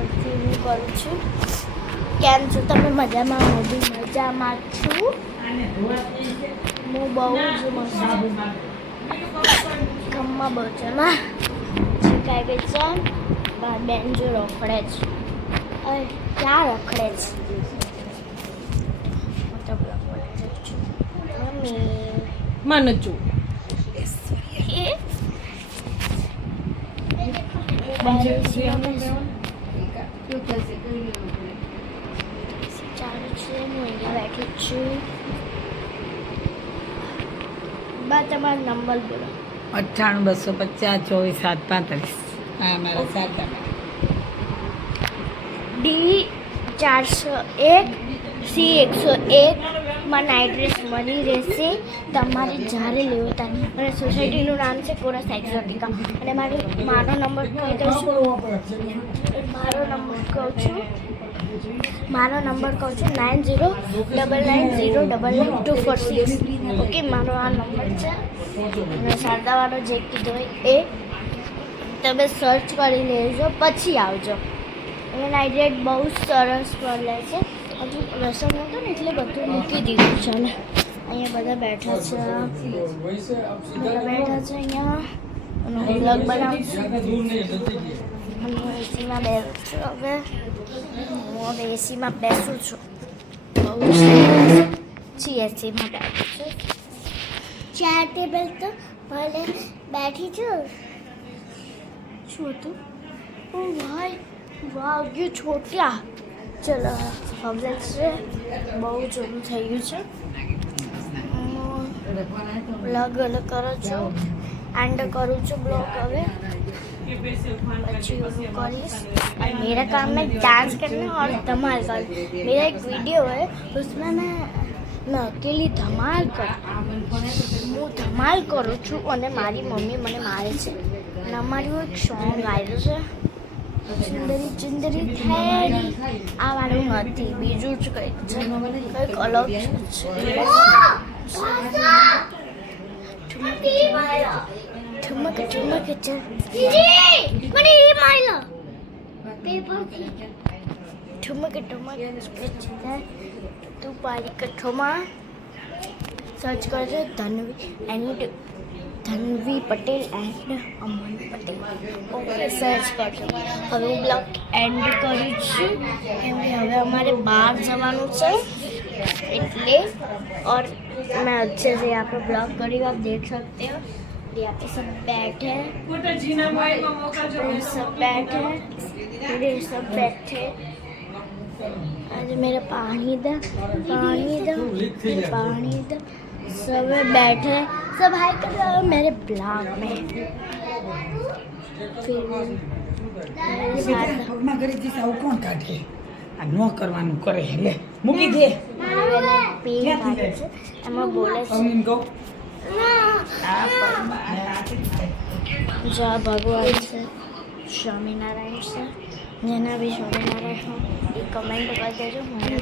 પરથી હું કરું છું. કેમ છો તમે? મજામાં? હું બી મજામાં છું. હું બહુ જ મસ્ત ગમમાં બહુ છે એમાં કાંઈ બી છે. બેન જો રખડે છે. અરે ક્યાં રખડે છે? મમ્મી માનચું ચાલુ છે. હું અહીંયા બેઠી છું. બા તમારો નંબર બોલો. 98 250 24 735. હા મારા સાત D401 C101 માં નાઇટ ડ્રેસ મળી રહેશે. તમારે જ્યારે લેવો ત્યારે. અને સોસાયટીનું નામ છે કોરસ એક્ઝોટિકા. અને મારો નંબર કહી દઉં છું. મારો નંબર કહું છું 9099909926. ઓકે, મારો આ નંબર છે. અને શારદાવાળો જે કીધું હોય એ તમે સર્ચ કરી લેજો, પછી આવજો. અને નાઇટ ડ્રેસ બહુ સરસ મળે છે. હજુ રસમ હતો ને એટલે બધું મૂકી દીધું છે. અને અહીંયા બધા બેઠા છે. અહીંયા અને હું બ્લોગ બનાવું છું. અને હું એસીમાં બેસું છું. હવે એસીમાં બેસું છું. બહુ એસીમાં બેઠું છું. ચેર ટેબલ તો ભલે બેઠી છું. શું હતું? ઓ ભાઈ વાહ, યુ છોટ્યા. ચલો હવે છે બહુ જૂનું થઈ ગયું છે. બ્લોગ અલગ કરું છું, એન્ડ કરું છું બ્લોગ હવે. પછી હું કરીશ. और मेरा काम है डांस करना और धमाल करना. मेरा एक वीडियो है उसमें मैं अकेली धमाल હું ધમાલ કરું છું અને મારી મમ્મી મને મારે છે. અને અમારું એક સોંગ આવ્યું છે ચિંદરી ચિંદરી થેરી. આ વાળું નથી, બીજું જ કંઈક છે, કંઈક અલગ છે. ઠુમક ઠુમક છે. મને એ માર્યો પેપરથી. ઠુમક ઠુમક છે. તું પારી કઠોમાં સર્ચ કરજો Dhanvi Patel and Aman Patel. Okay, search કરજો. હવે હું બ્લોગ એન્ડ કરું છું કેમ કે હવે અમારે બહાર જવાનું છે એટલે. और मैं अच्छे से यहाँ पे ब्लॉग करी हूँ, आप देख सकते हो. यहाँ पे सब बैठे हैं, सब बैठे. आज मेरा पानी दो सब बैठे, सब हाय कर रहे हो मेरे ब्लॉग में. फिर કોણ કાઢે? આ ન કરવાનું કરે. લે મૂકી દે. પેન કાઢે છે એમાં બોલે છે જો આ ભગવાન છે, સ્વામિનારાયણ છે. જેના બી સ્વામિનારાયણ એ કમેન્ટ કરી દેજો. મને